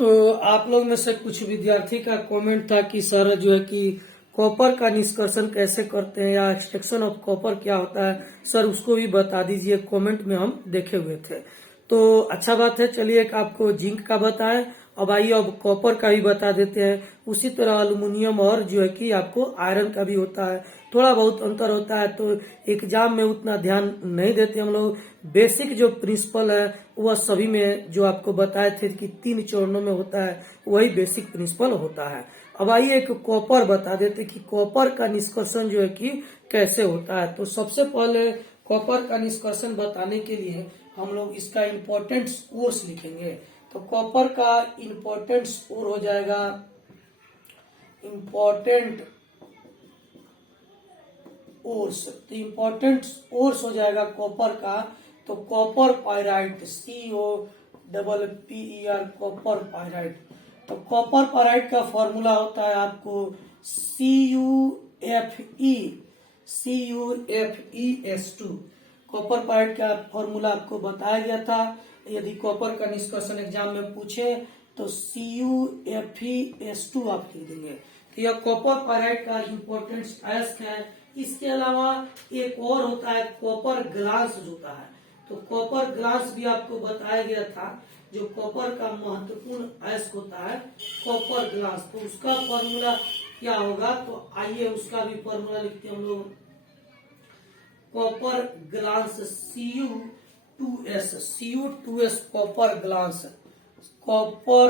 तो आप लोग में से कुछ विद्यार्थी का कमेंट था कि सर जो है कि कॉपर का निष्कर्षण कैसे करते हैं या एक्सट्रैक्शन ऑफ कॉपर क्या होता है, सर उसको भी बता दीजिए। कमेंट में हम देखे हुए थे। तो अच्छा बात है, चलिए एक आपको जिंक का बताएं। अब आइए अब कॉपर का भी बता देते हैं। उसी तरह अल्युमिनियम और जो है कि आपको आयरन का भी होता है। थोड़ा बहुत अंतर होता है, तो एग्जाम में उतना ध्यान नहीं देते हम लोग। बेसिक जो प्रिंसिपल है वह सभी में जो आपको बताए थे कि 3 चरणों में होता है, वही बेसिक प्रिंसिपल होता है। अब आइए एक कॉपर बता देते कि कॉपर का निष्कर्षण जो है कि कैसे होता है। तो सबसे पहले कॉपर का निष्कर्षण बताने के लिए हम लोग इसका इम्पोर्टेंस ओर्स लिखेंगे। तो कॉपर का इम्पोर्टेंस ओर हो जाएगा इम्पोर्टेंट ओर्स। तो इम्पोर्टेंट ओर्स हो जाएगा कॉपर का, तो copper pyrite, COPPER, copper pyrite. तो कॉपर पायराइट का फॉर्मूला होता है आपको CuFeS2। कॉपर पायराइट का फॉर्मूला आपको बताया गया था। यदि कॉपर का निष्कर्षण एग्जाम में पूछे तो CuFeS2 आप लिख देंगे। तो यह कॉपर पायराइट का इम्पोर्टेंस अयस्क है। इसके अलावा एक और होता है कॉपर ग्लास होता है। तो कॉपर ग्लास भी आपको बताया गया था, जो कॉपर का महत्वपूर्ण अयस्क होता है कॉपर ग्लास। तो उसका फॉर्मूला क्या होगा, तो आइए उसका भी फॉर्मूला लिखते हैं हम लोग। Copper glass Cu2S copper glass. Copper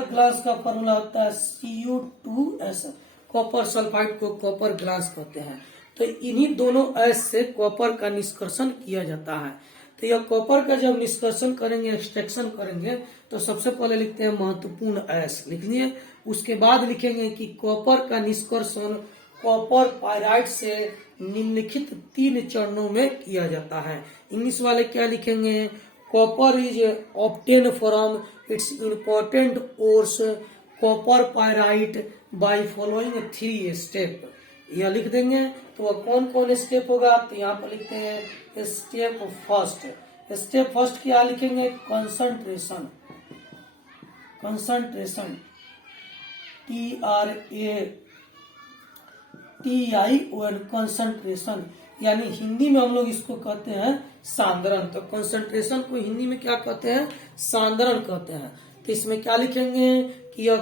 glass का फॉर्मूला होता है Cu2S। कॉपर सल्फाइड को कॉपर ग्लास कहते हैं। तो इन्हीं दोनों अयस्क से कॉपर का निष्कर्षण किया जाता है। तो यह कॉपर का जब निष्कर्षण करेंगे, एक्सट्रैक्शन करेंगे, तो सबसे पहले लिखते हैं महत्वपूर्ण अयस्क लिख लिए। उसके बाद लिखेंगे कि कॉपर का निष्कर्षण कॉपर पायराइट से निम्नलिखित 3 चरणों में किया जाता है। इंग्लिश वाले क्या लिखेंगे, copper is obtain from its important ores copper pyrite by following 3 step. यह लिख देंगे। तो वह कौन कौन स्टेप होगा, तो यहाँ पर लिखते हैं स्टेप फर्स्ट। स्टेप फर्स्ट क्या लिखेंगे, कंसंट्रेशन TRATION कंसंट्रेशन, यानी हिंदी में हम लोग इसको कहते हैं सांद्रण। तो कंसंट्रेशन को हिंदी में क्या कहते हैं, सांद्रण कहते हैं। तो इसमें क्या लिखेंगे कि यह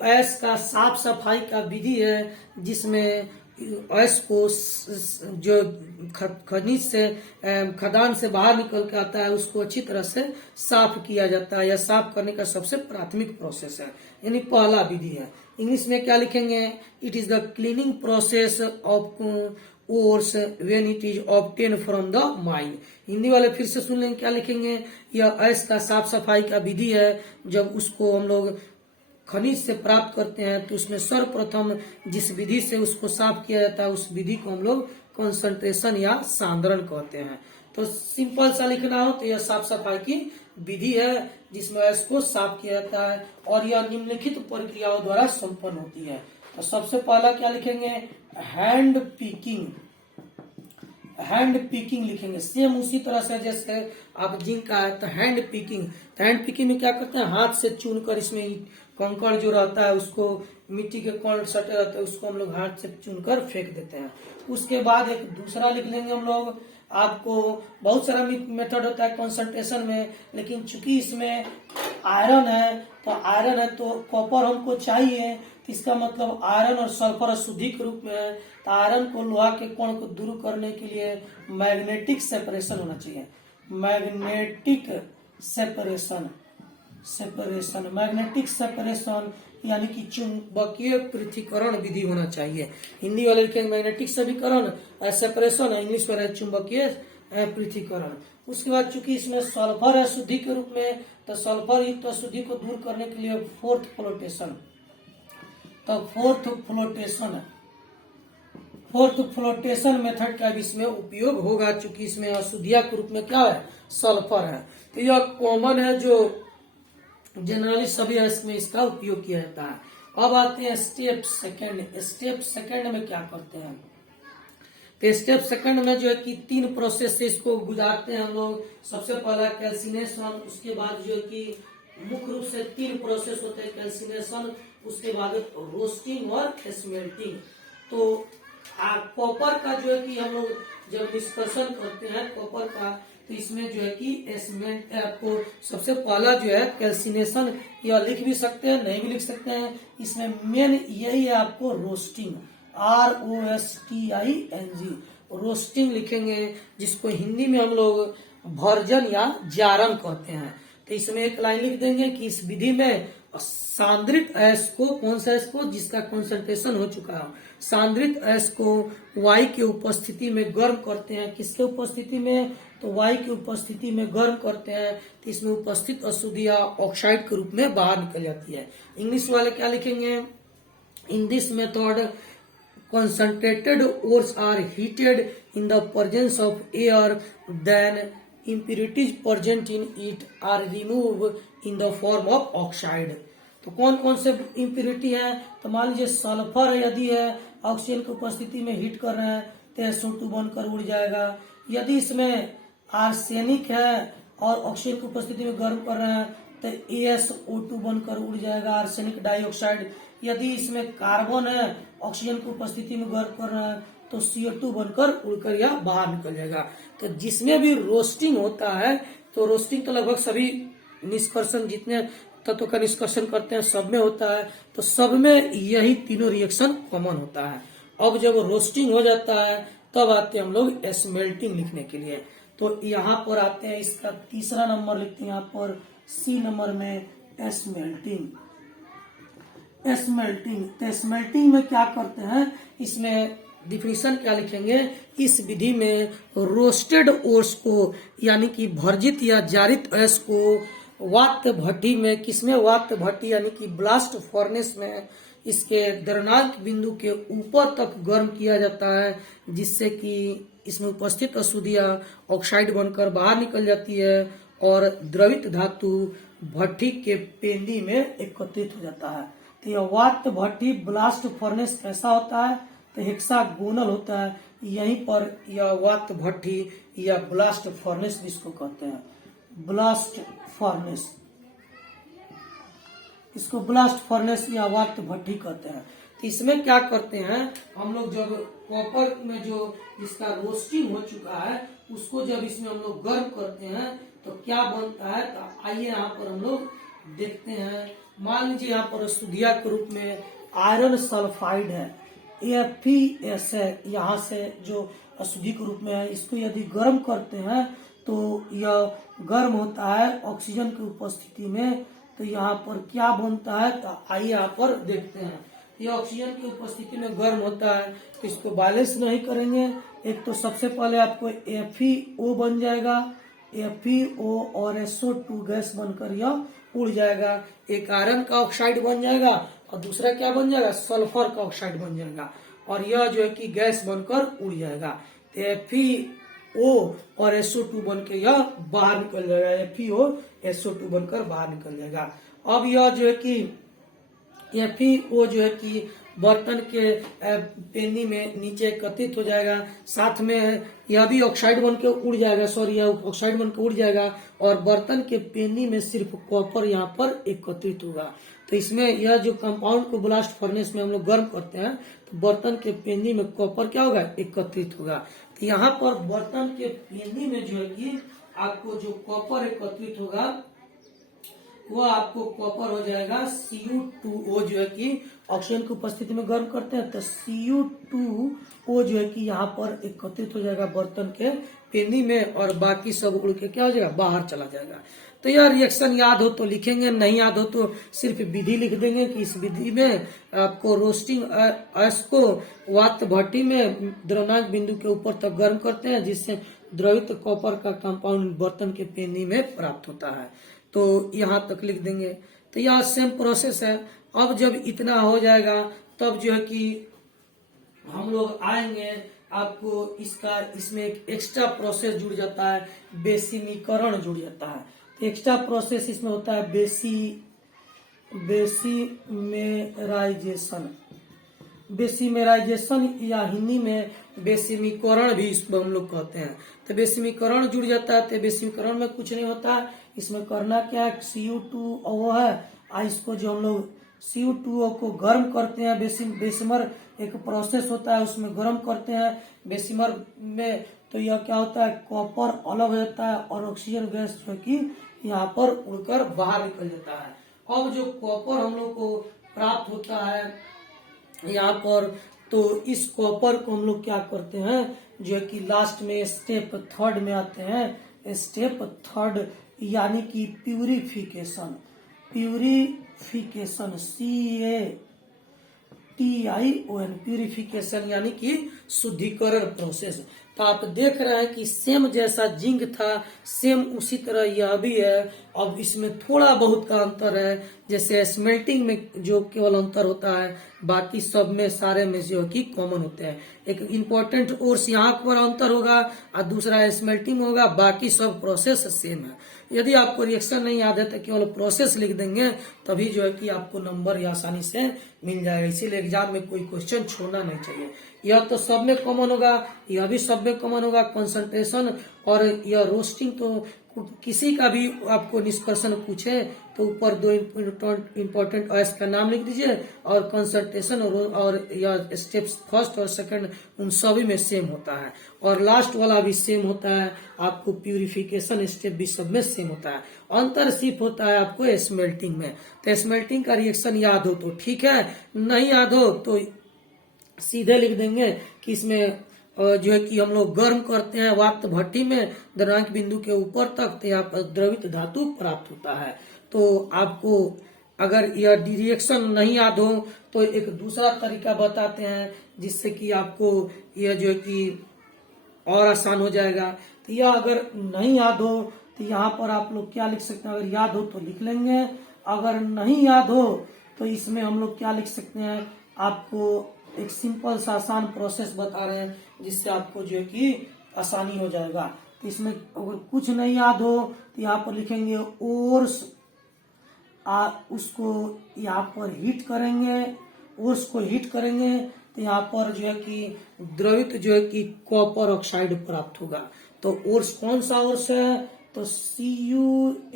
अयस्क का साफ सफाई का विधि है, जिसमें अयस्क को जो खनिज से खदान से बाहर निकल के आता है उसको अच्छी तरह से साफ किया जाता है। यह साफ करने का सबसे प्राथमिक प्रोसेस है, यानी पहला विधि है। इंग्लिश में क्या लिखेंगे, it is the cleaning process of ores when it is obtain from the mine. Hindi वाले फिर से सुन लेंगे, क्या लिखेंगे, यह अयस्क का साफ सफाई का विधि है जब उसको हम लोग खनिज से प्राप्त करते हैं। तो उसमें सर्वप्रथम जिस विधि से उसको साफ किया जाता है उस विधि को हम लोग कंसंट्रेशन या सांद्रण कहते हैं। तो सिंपल सा लिखना हो तो यह साफ सफाई की विधि है जिसमें इसको साफ किया जाता है और यह निम्नलिखित प्रक्रियाओं द्वारा संपन्न होती है। तो सबसे पहला क्या लिखेंगे, हैंड पिकिंग लिखेंगे। सेम उसी तरह से जैसे आप जिंक का है तो हैंड पिकिंग में क्या करते हैं, हाथ से चुनकर इसमें कंकड़ जो रहता है उसको, मिट्टी के कण सटे रहते हैं उसको हम लोग हाथ से चुनकर फेंक देते हैं। उसके बाद एक दूसरा लिख लेंगे हम लोग। आपको बहुत सारा मेथड होता है कंसंट्रेशन में, लेकिन चूंकि इसमें आयरन है तो कॉपर हमको चाहिए, तो इसका मतलब आयरन और सल्फर अशुद्धि के रूप में है। तो आयरन को, लोहा के कण को दूर करने के लिए मैग्नेटिक सेपरेशन होना चाहिए। मैग्नेटिक सेपरेशन यानी कि चुंबकीय पृथक्करण विधि होना चाहिए। हिंदी वाले लिखेंगे मैग्नेटिक समीकरण सेपरेशन, इंग्लिश वाले चुंबकीय पृथक्करण। उसके बाद चूंकि इसमें सल्फर है अशुद्धि के रूप में, तो सल्फर युक्त अशुद्धि को दूर करने के लिए फोर्थ फ्लोटेशन मेथड का भी इसमें उपयोग होगा, चूंकि इसमें अशुद्धिया के रूप में क्या है, सल्फर है। तो यह कॉमन है जो जनरली सभी अयस्क में इसका उपयोग किया जाता है। अब आते हैं स्टेप सेकंड में क्या करते हैं। तो स्टेप सेकंड में जो है कि 3 प्रोसेस से इसको गुजारते हैं हम लोग। सबसे पहला कैल्सिनेशन, उसके बाद जो है कि मुख्य रूप से 3 प्रोसेस होते हैं, कैल्सिनेशन, उसके बाद रोस्टिंग और स्मेल्टिंग। तो कॉपर का जो है कि हम लोग जब निष्कर्षण करते हैं कॉपर का, तो इसमें जो है कि स्मेल्ट आपको सबसे पहला जो है कैल्सिनेशन, या लिख भी सकते हैं नहीं भी लिख सकते हैं, इसमें मेन यही है आपको रोस्टिंग, ROSTING, रोस्टिंग लिखेंगे, जिसको हिंदी में हम लोग भर्जन या जारन कहते हैं। तो इसमें एक लाइन लिख देंगे कि इस विधि में सांद्रित अयस्क को, कौन सा अयस्क को, जिसका कंसंट्रेशन हो चुका है, सांद्रित अयस्क को वायु की उपस्थिति में गर्म करते हैं। किसके उपस्थिति में? तो वायु की उपस्थिति में गर्म करते हैं, तो इसमें उपस्थित अशुद्धियां ऑक्साइड के रूप में बाहर निकल जाती है। इंग्लिश वाले क्या लिखेंगे? In this method concentrated ores are heated in the presence of air, then impurities present in it are removed in the form of oxide। तो कौन कौन से इम्प्योरिटी है? तो मान लीजिए सल्फर यदि है, ऑक्सीजन की उपस्थिति में हीट कर रहे हैं तो SO2 बनकर उड़ जाएगा। यदि इसमें आर्सेनिक है और ऑक्सीजन की उपस्थिति में गर्म कर रहे हैं तो ASO2 बनकर उड़ जाएगा, आर्सेनिक डाइऑक्साइड। यदि इसमें कार्बन है, ऑक्सीजन की उपस्थिति में गर्म कर रहा है तो CO2 बनकर उड़कर या बाहर निकल जाएगा। तो जिसमें भी रोस्टिंग होता है, तो रोस्टिंग तो लगभग सभी निष्कर्षण, जितने तत्व का निष्कर्षण करते हैं सब में होता है, तो सब में यही तीनों रिएक्शन कॉमन होता है। अब जब रोस्टिंग हो जाता है तब आते हैं हम लोग स्मेल्टिंग लिखने के लिए। तो यहाँ पर आते हैं, इसका तीसरा नंबर लिखते हैं यहाँ पर C नंबर में स्मेल्टिंग। स्मेल्टिंग, तो स्मेल्टिंग में क्या करते हैं, इसमें डिफिनीशन क्या लिखेंगे? इस विधि में रोस्टेड ओर्स को, यानी कि भर्जित या जारित अयस्क को वात्य भट्टी में, किसमें? वात्य भट्टी यानी कि ब्लास्ट फर्नेस में इसके द्रवणांक बिंदु के ऊपर तक गर्म किया जाता है, जिससे कि इसमें उपस्थित अशुद्धियां ऑक्साइड बनकर बाहर निकल जाती है और द्रवित धातु भट्टी के पेंदी में एकत्रित हो जाता है। तो यह वात्य भट्टी ब्लास्ट फर्नेस कैसा होता है? तो हेक्सागोनल होता है। यहीं पर यह वात्य भट्टी या ब्लास्ट फर्नेस जिसको कहते हैं, ब्लास्ट फर्नेस, इसको ब्लास्ट फर्नेस या वात्य भट्टी कहते हैं। तो इसमें क्या करते हैं हम लोग, जब कॉपर में जो जिसका रोस्टिंग हो चुका है उसको जब इसमें हम लोग गर्म करते हैं तो क्या बनता है? तो आइए यहाँ पर हम लोग देखते हैं। मान लीजिए यहाँ पर अशुद्धिया के रूप में आयरन सल्फाइड है, AFeS है, यहाँ से जो अशुद्धि के रूप में है, इसको यदि गर्म करते हैं तो यह गर्म होता है ऑक्सीजन की उपस्थिति में। तो यहाँ पर क्या बनता है? तो आइए यहाँ पर देखते हैं। ये ऑक्सीजन की उपस्थिति में गर्म होता है, तो इसको बैलेंस नहीं करेंगे। एक तो सबसे पहले आपको FeO बन जाएगा, FeO और SO2 गैस बनकर यह उड़ जाएगा। एक आयरन का ऑक्साइड बन जाएगा और दूसरा क्या बन जाएगा? सल्फर का ऑक्साइड बन जाएगा, और यह जो है कि गैस बनकर उड़ जाएगा। तो FeO और SO2 बनकर यह बाहर निकल जाएगा, FeO SO2 बनकर बाहर निकल जाएगा। अब यह जो है कि FeO जो है कि बर्तन के पेनी में नीचे एकत्रित हो जाएगा, साथ में यह भी ऑक्साइड बन के उड़ जाएगा, सॉरी यह ऑक्साइड बन के उड़ जाएगा, और बर्तन के पेनी में सिर्फ कॉपर यहाँ पर एकत्रित होगा। तो इसमें यह जो कंपाउंड को ब्लास्ट फर्नेस में हम लोग गर्म करते हैं तो बर्तन के पेनी में कॉपर क्या होगा? एकत्रित होगा। तो यहाँ पर बर्तन के पेनी में जो है कि आपको जो कॉपर एकत्रित होगा वो आपको कॉपर हो जाएगा Cu2O, जो है कि ऑक्सीजन की उपस्थिति में गर्म करते हैं तो Cu2O जो है कि यहाँ पर एकत्रित हो जाएगा बर्तन के पेनी में, और बाकी सब उड़ के क्या हो जाएगा? बाहर चला जाएगा। तो यह रिएक्शन याद हो तो लिखेंगे, नहीं याद हो तो सिर्फ विधि लिख देंगे कि इस विधि में आपको रोस्टिंग अयस्क को वात्य भट्टी में द्रवणांक बिंदु के ऊपर तक गर्म करते हैं, जिससे द्रवित कॉपर का कंपाउंड बर्तन के पेनी में प्राप्त होता है। तो यहाँ तक लिख देंगे। तो यह सेम प्रोसेस है। अब जब इतना हो जाएगा तब जो है कि हम लोग आएंगे, आपको इसका इसमें एक एक्स्ट्रा प्रोसेस जुड़ जाता है, बेसिमीकरण जुड़ जाता है। तो एक्स्ट्रा प्रोसेस इसमें होता है बेसिमेराइजेशन। बेसिमेराइजेशन या हिंदी में बेसिमीकरण भी इसको हम लोग कहते हैं। तो बेसिमीकरण जुड़ जाता है। तो बेसिमीकरण में कुछ नहीं होता है, इसमें करना क्या है, Cu2O है, इसको जो हम लोग Cu2O को गर्म करते हैं, बेसिमर एक प्रोसेस होता है, उसमें गर्म करते हैं बेसिमर में। तो यह क्या होता है, कॉपर अलग हो जाता है और ऑक्सीजन गैस जो कि यहाँ पर उड़कर बाहर निकल जाता है। अब जो कॉपर हम लोग को प्राप्त होता है यहाँ पर, तो इस कॉपर को हम लोग क्या करते हैं, जो कि लास्ट में स्टेप थर्ड में आते हैं, स्टेप थर्ड यानी कि प्यूरिफिकेशन। प्यूरिफिकेशन CATION, प्यूरिफिकेशन यानी कि शुद्धिकरण प्रोसेस। तो आप देख रहे हैं कि सेम जैसा जिंक था सेम उसी तरह यह भी है। अब इसमें थोड़ा बहुत का अंतर है, जैसे स्मेल्टिंग में जो केवल अंतर होता है, बाकी सब में सारे में जो कि कॉमन होते हैं। एक इम्पोर्टेंट ओर्स यहाँ पर अंतर होगा और दूसरा स्मेल्टिंग होगा, बाकी सब प्रोसेस सेम है। यदि आपको रिएक्शन नहीं याद है तो केवल प्रोसेस लिख देंगे, तभी जो है कि आपको नंबर आसानी से मिल जाएगा। इसीलिए एग्जाम में कोई क्वेश्चन छोड़ना नहीं चाहिए। यह तो सब में कॉमन होगा, यह भी सब में कॉमन होगा, कंसंट्रेशन और यह रोस्टिंग। तो किसी का भी आपको निष्कर्षण पूछे तो ऊपर दो इम्पोर्टेंट ऑयल्स का नाम लिख दीजिए, और कंसंट्रेशन और यह स्टेप्स फर्स्ट और सेकंड उन सभी में सेम होता है, और लास्ट वाला भी सेम होता है। आपको प्यूरिफिकेशन स्टेप भी सब में सेम होता है। अंतर सिर्फ होता है आपको स्मेल्टिंग में। तो स्मेल्टिंग का रिएक्शन याद हो तो ठीक है, नहीं याद हो तो सीधे लिख देंगे कि इसमें जो है कि हम लोग गर्म करते हैं वात भट्टी में द्रव्यांक बिंदु के ऊपर तक, तो यहाँ पर द्रवित धातु प्राप्त होता है। तो आपको अगर यह रिएक्शन नहीं याद हो तो एक दूसरा तरीका बताते हैं, जिससे कि आपको यह जो है कि और आसान हो जाएगा। तो यह अगर नहीं याद हो तो यहाँ पर आप लोग क्या लिख सकते हैं, अगर याद हो तो लिख लेंगे, अगर नहीं याद हो तो इसमें हम लोग क्या लिख सकते हैं, आपको एक सिंपल सा आसान प्रोसेस बता रहे हैं जिससे आपको जो है कि आसानी हो जाएगा। तो इसमें अगर कुछ नहीं याद हो तो यहाँ पर लिखेंगे ओर्स, उसको यहाँ पर हीट करेंगे, ओर्स को हीट करेंगे तो यहाँ पर जो है कि द्रवित जो है कि कॉपर ऑक्साइड प्राप्त होगा। तो ओर्स कौन सा ओर्स है, तो CuFeS2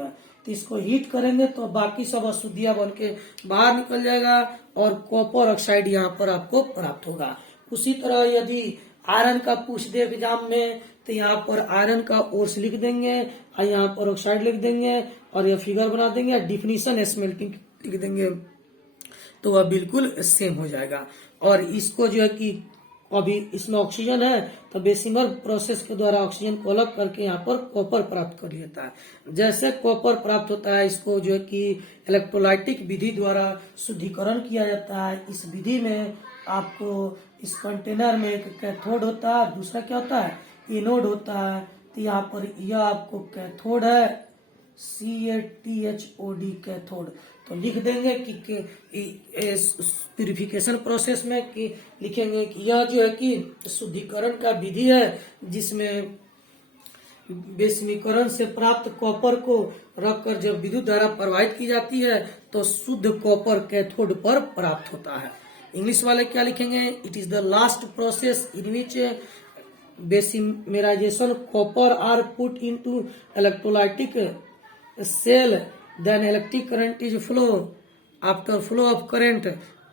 है। तो इसको हीट करेंगे तो बाकी सब अशुद्धियां बन के बाहर निकल जाएगा और कॉपर ऑक्साइड यहाँ पर आपको प्राप्त होगा। उसी तरह यदि आयरन का पूछ दे एग्जाम में तो यहाँ पर आयरन का ओर्स लिख देंगे और यहाँ पर ऑक्साइड लिख देंगे और यह फिगर बना देंगे, डिफिनीशन स्मेल्टिंग लिख देंगे, तो वह बिल्कुल सेम हो जाएगा। और इसको जो है कि अभी इसमें ऑक्सीजन है तो बेसिमर प्रोसेस के द्वारा ऑक्सीजन को अलग करके यहाँ पर कॉपर प्राप्त कर लेता है। जैसे कॉपर प्राप्त होता है, इसको जो है कि इलेक्ट्रोलाइटिक विधि द्वारा शुद्धिकरण किया जाता है। इस विधि में आपको इस कंटेनर में एक कैथोड होता है, दूसरा क्या होता है, एनोड होता है। तो यहाँ पर यह आपको कैथोड है, CaTHOD कैथोड। तो लिख देंगे कि प्यूरिफिकेशन प्रोसेस में कि लिखेंगे कि यह जो है कि शुद्धिकरण का विधि है जिसमें बेसिमीकरण से प्राप्त कॉपर को रखकर जब विद्युत धारा प्रवाहित की जाती है तो शुद्ध कॉपर कैथोड पर प्राप्त होता है। इंग्लिश वाले क्या लिखेंगे, it is the last process in which bessemerisation copper are put into electrolytic cell, then electric current is flow. After flow of current,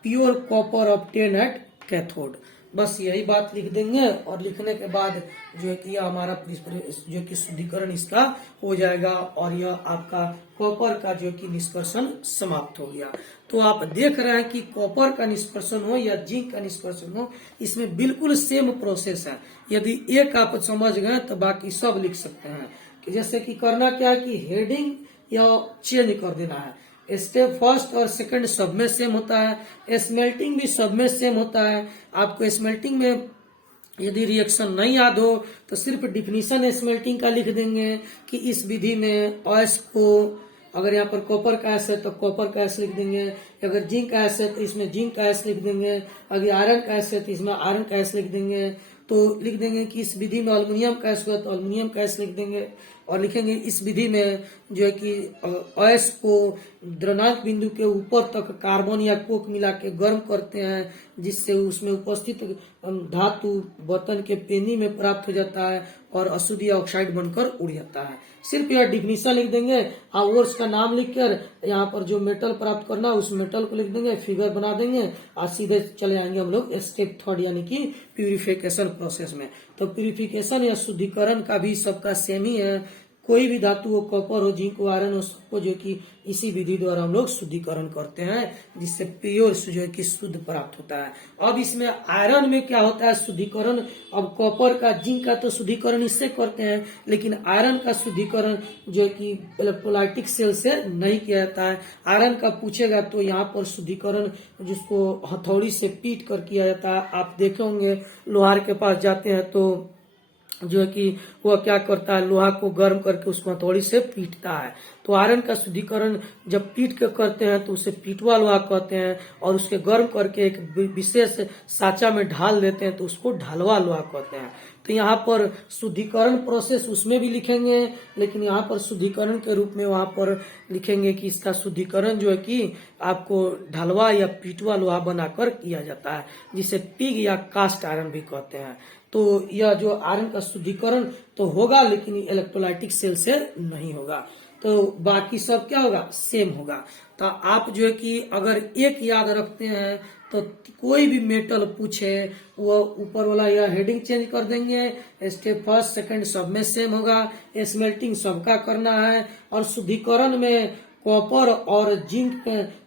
pure copper obtained at cathode. बस यही बात लिख देंगे और लिखने के बाद जो है कि यह हमारा जो कि शुद्धिकरण इसका हो जाएगा और यह आपका कॉपर का जो कि निष्कर्षण समाप्त हो गया। तो आप देख रहे हैं कि कॉपर का निष्कर्षण हो या जिंक का निष्कर्षण हो, इसमें बिल्कुल सेम प्रोसेस है। यदि एक आप समझ गए तो बाकी सब लिख सकते हैं। कि जैसे कि करना क्या है कि हेडिंग या चेंज कर देना है। स्टेप फर्स्ट और सेकंड सब में सेम होता है, स्मेल्टिंग भी सब में सेम होता है। आपको स्मेल्टिंग में यदि रिएक्शन नहीं याद हो तो सिर्फ डिफिनीशन स्मेल्टिंग का लिख देंगे कि इस विधि में ऑयल्स को, अगर यहाँ पर कॉपर का एस है तो कॉपर का एस लिख देंगे, अगर जिंक का एस है तो इसमें जिंक का एस लिख देंगे, अगर आयरन का एस है तो इसमें आयरन का एस लिख देंगे। तो लिख देंगे कि इस विधि में अल्युमिनियम का एस हुआ तो अल्युमिनियम का एस लिख देंगे। और लिखेंगे इस विधि में जो है कि अयस्क को द्रवनांक बिंदु के ऊपर तक कार्बन या कोक मिला के गर्म करते हैं, जिससे उसमें उपस्थित धातु बर्तन के पेनी में प्राप्त हो जाता है और अशुद्ध या ऑक्साइड बनकर उड़ जाता है। सिर्फ यह डिफिनीशन लिख देंगे, आवर्स का नाम लिखकर यहाँ पर जो मेटल प्राप्त करना है उस मेटल को लिख देंगे, फिगर बना देंगे और सीधे चले जाएंगे हम लोग स्टेप थर्ड यानी कि प्यूरिफिकेशन प्रोसेस में। तो प्यूरिफिकेशन या शुद्धिकरण का भी सबका सेम ही है। कोई भी धातु हो, कॉपर हो, जिंक हो, आयरन हो, सबको जो कि इसी विधि द्वारा हम लोग शुद्धिकरण करते हैं, जिससे प्योर जो है कि शुद्ध प्राप्त होता है। अब इसमें आयरन में क्या होता है शुद्धिकरण, अब कॉपर का, जिंक का तो शुद्धिकरण इससे करते हैं, लेकिन आयरन का शुद्धिकरण जो है कि इलेक्ट्रोलाइटिक सेल से नहीं किया जाता है। आयरन का पूछेगा तो यहाँ पर शुद्धिकरण जिसको हथौड़ी से पीट कर किया जाता है। आप देखे होंगे लोहार के पास जाते हैं तो जो है कि वह क्या करता है, लोहा को गर्म करके उसको हथौड़ी से पीटता है। तो आयरन का शुद्धिकरण जब पीट के करते हैं तो उसे पीटवा लोहा कहते हैं, और उसके गर्म करके एक विशेष साचा में ढाल देते हैं तो उसको ढालवा लोहा कहते हैं। तो यहाँ पर शुद्धिकरण प्रोसेस उसमें भी लिखेंगे, लेकिन यहाँ पर शुद्धिकरण के रूप में वहां पर लिखेंगे कि इसका शुद्धिकरण जो है कि आपको ढालवा या पीटवा लोहा बनाकर किया जाता है, जिसे पिग या कास्ट आयरन भी कहते हैं। तो यह जो आयरन का शुद्धिकरण तो होगा, लेकिन इलेक्ट्रोलाइटिक सेल से नहीं होगा। तो बाकी सब क्या होगा, सेम होगा। तो आप जो है कि अगर एक याद रखते हैं तो कोई भी मेटल पूछे वो ऊपर वाला यह हेडिंग चेंज कर देंगे। स्टेप फर्स्ट सेकंड सब में सेम होगा, स्मेल्टिंग सबका करना है। और शुद्धिकरण में कॉपर और जिंक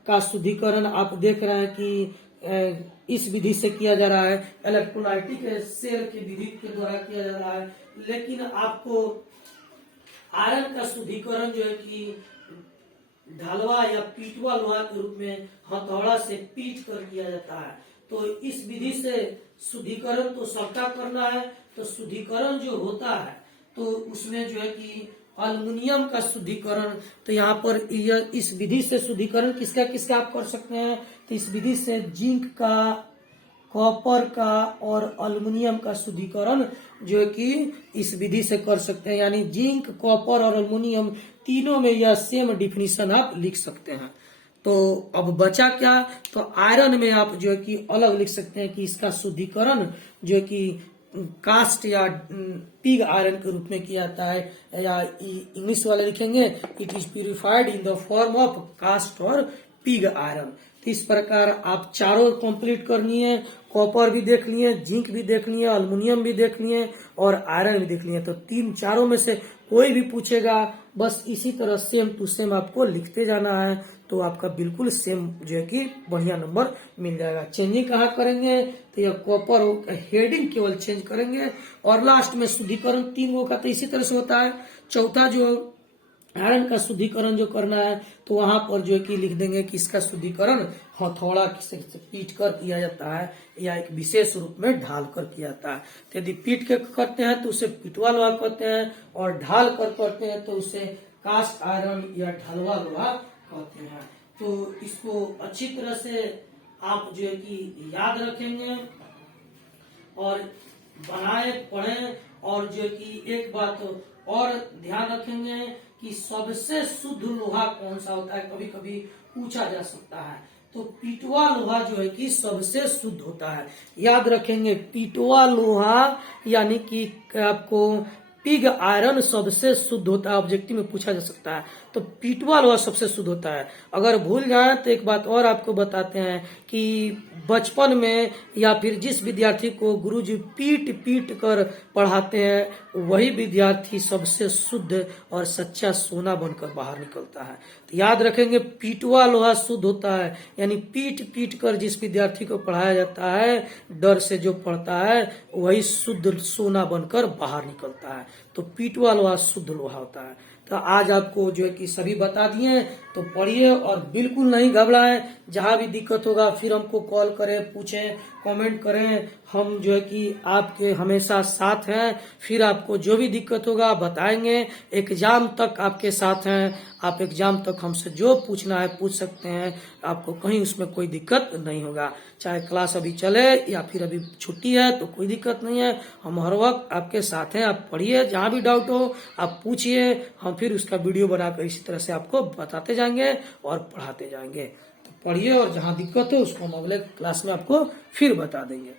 का शुद्धिकरण आप देख रहे हैं कि इस विधि से किया जा रहा है, इलेक्ट्रोलाइटिक सेल की विधि के द्वारा किया जा रहा है। लेकिन आपको आयरन का शुद्धिकरण जो है कि ढालवा या पीटवा लोहा के रूप में हथौड़ा से पीट कर किया जाता है। तो इस विधि से शुद्धिकरण तो सबका करना है। तो शुद्धिकरण जो होता है तो उसमें जो है कि अल्युमिनियम का शुद्धिकरण, तो यहाँ पर इस विधि से शुद्धिकरण किसका किसका आप कर सकते हैं। तो इस विधि से जिंक का, कॉपर का और अल्युमिनियम का शुद्धिकरण जो है कि इस विधि से कर सकते हैं। यानी जिंक, कॉपर और अल्युमिनियम तीनों में यह सेम डिफिनीशन आप लिख सकते हैं। तो अब बचा क्या, तो आयरन में आप जो है कि अलग लिख सकते हैं कि इसका शुद्धिकरण जो है कि कास्ट या पिग आयरन के रूप में किया जाता है, या इंग्लिश वाले लिखेंगे it is purified in the form of cast और पिग आयरन। तो इस प्रकार आप चारों कंप्लीट करनी है, कॉपर भी देख लिए, जिंक भी देख लिए, अल्युमिनियम भी देख लिए और आयरन भी देख लिए। तो तीन चारों में से कोई भी पूछेगा, बस इसी तरह सेम टू सेम आपको लिखते जाना है, तो आपका बिल्कुल सेम जो है कि बढ़िया नंबर मिल जाएगा। चेंजिंग कहाँ करेंगे, तो यह कॉपर हेडिंग केवल चेंज करेंगे। और लास्ट में शुद्धिकरण तीन गो का तो इसी तरह से होता है। चौथा जो आयरन का शुद्धिकरण जो करना है तो वहां पर जो है कि लिख देंगे कि इसका शुद्धिकरण हथौड़ा से पीट कर किया जाता है या एक विशेष रूप में ढाल कर किया जाता है। तो यदि पीट के करते हैं तो उसे पिटवा लोहा कहते हैं, और ढाल कर करते हैं तो उसे कास्ट आयरन या ढलवा लोहा कहते हैं। तो इसको अच्छी तरह से आप जो है कि याद रखेंगे और बनाए पढ़ें। और जो है कि एक बात और ध्यान रखेंगे कि सबसे शुद्ध लोहा कौन सा होता है, कभी कभी पूछा जा सकता है। तो पीटवा लोहा जो है कि सबसे शुद्ध होता है। याद रखेंगे पीटवा लोहा यानी कि आपको पिग आयरन सबसे शुद्ध होता है, ऑब्जेक्टिव में पूछा जा सकता है। तो पीटवा लोहा सबसे शुद्ध होता है। अगर भूल जाए तो एक बात और आपको बताते हैं कि बचपन में या फिर जिस विद्यार्थी को गुरुजी पीट पीट कर पढ़ाते हैं वही विद्यार्थी सबसे शुद्ध और सच्चा सोना बनकर बाहर निकलता है। तो याद रखेंगे पीटवा लोहा शुद्ध होता है, यानी पीट पीट कर जिस विद्यार्थी को पढ़ाया जाता है, डर से जो पढ़ता है वही शुद्ध सोना बनकर बाहर निकलता है। तो पीटवा लोहा शुद्ध लोहा होता है। तो आज आपको जो है कि सभी बता दिए, तो पढ़िए और बिल्कुल नहीं घबराएं। जहां भी दिक्कत होगा फिर हमको कॉल करें, पूछें, कमेंट करें। हम जो है कि आपके हमेशा साथ हैं। फिर आपको जो भी दिक्कत होगा बताएंगे। एग्जाम तक आपके साथ हैं। आप एग्जाम तक हमसे जो पूछना है पूछ सकते हैं, आपको कहीं उसमें कोई दिक्कत नहीं होगा। चाहे क्लास अभी चले या फिर अभी छुट्टी है तो कोई दिक्कत नहीं है, हम हर वक्त आपके साथ हैं। आप पढ़िए है, जहां भी डाउट हो आप पूछिए, हम फिर उसका वीडियो बनाकर इसी तरह से आपको बताते जाएंगे और पढ़ाते जाएंगे। तो पढ़िए और जहां दिक्कत हो उसको हम अगले क्लास में आपको फिर बता देंगे।